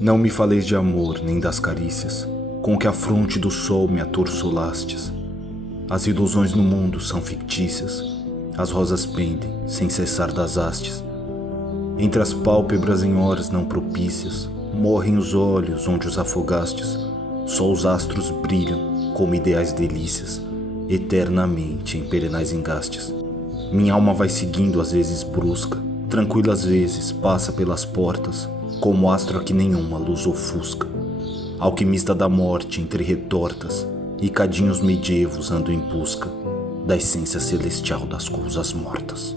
Não me faleis de amor, nem das carícias, com que a fronte do sol me atorçolastes. As ilusões no mundo são fictícias, as rosas pendem, sem cessar das hastes. Entre as pálpebras em horas não propícias, morrem os olhos onde os afogastes. Só os astros brilham, como ideais delícias, eternamente em perenais engastes. Minha alma vai seguindo às vezes brusca, tranquila às vezes passa pelas portas, como astro a que nenhuma luz ofusca. Alquimista da morte entre retortas, e cadinhos medievos ando em busca da essência celestial das coisas mortas.